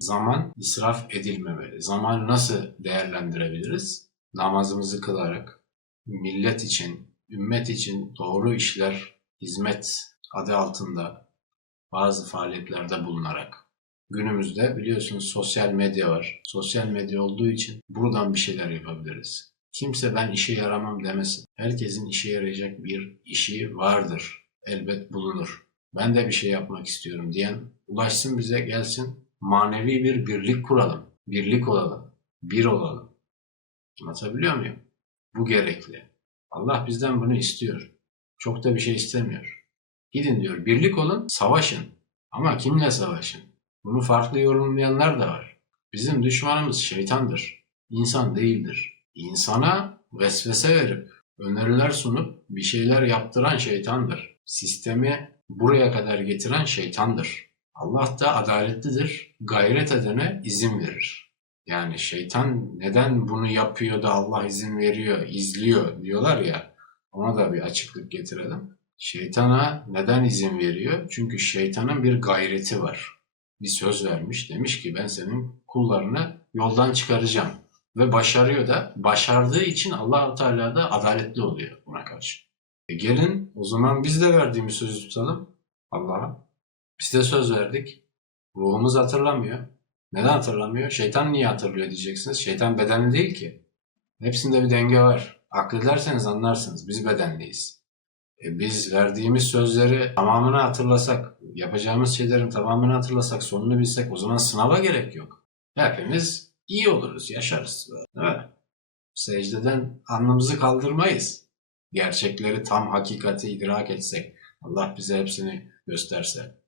Zaman israf edilmemeli. Zamanı nasıl değerlendirebiliriz? Namazımızı kılarak, millet için, ümmet için doğru işler, hizmet adı altında bazı faaliyetlerde bulunarak. Günümüzde biliyorsunuz sosyal medya var. Sosyal medya olduğu için buradan bir şeyler yapabiliriz. Kimse ben işe yaramam demesin. Herkesin işe yarayacak bir işi vardır. Elbet bulunur. Ben de bir şey yapmak istiyorum diyen ulaşsın bize gelsin. Manevi bir birlik kuralım. Birlik olalım. Bir olalım. Anlatabiliyor muyum? Bu gerekli. Allah bizden bunu istiyor. Çok da bir şey istemiyor. Gidin diyor birlik olun, savaşın. Ama kimle savaşın? Bunu farklı yorumlayanlar da var. Bizim düşmanımız şeytandır. İnsan değildir. İnsana vesvese verip, öneriler sunup bir şeyler yaptıran şeytandır. Sistemi buraya kadar getiren şeytandır. Allah da adaletlidir. Gayret edene izin verir. Yani şeytan neden bunu yapıyor da Allah izin veriyor, izliyor diyorlar ya. Ona da bir açıklık getirelim. Şeytana neden izin veriyor? Çünkü şeytanın bir gayreti var. Bir söz vermiş. Demiş ki ben senin kullarını yoldan çıkaracağım. Ve başarıyor da. Başardığı için allah Teala da adaletli oluyor buna karşı. E gelin o zaman biz de verdiğimiz sözü tutalım Allah'a. Biz de söz verdik. Ruhumuz hatırlamıyor. Neden hatırlamıyor? Şeytan niye hatırlıyor diyeceksiniz. Şeytan bedenli değil ki. Hepsinde bir denge var. Aklederseniz anlarsınız. Biz bedenliyiz. E biz verdiğimiz sözleri tamamını hatırlasak, yapacağımız şeylerin tamamını hatırlasak, sonunu bilsek o zaman sınava gerek yok. Hepimiz iyi oluruz, yaşarız. Değil mi? Secdeden alnımızı kaldırmayız. Gerçekleri tam hakikati idrak etsek, Allah bize hepsini gösterse.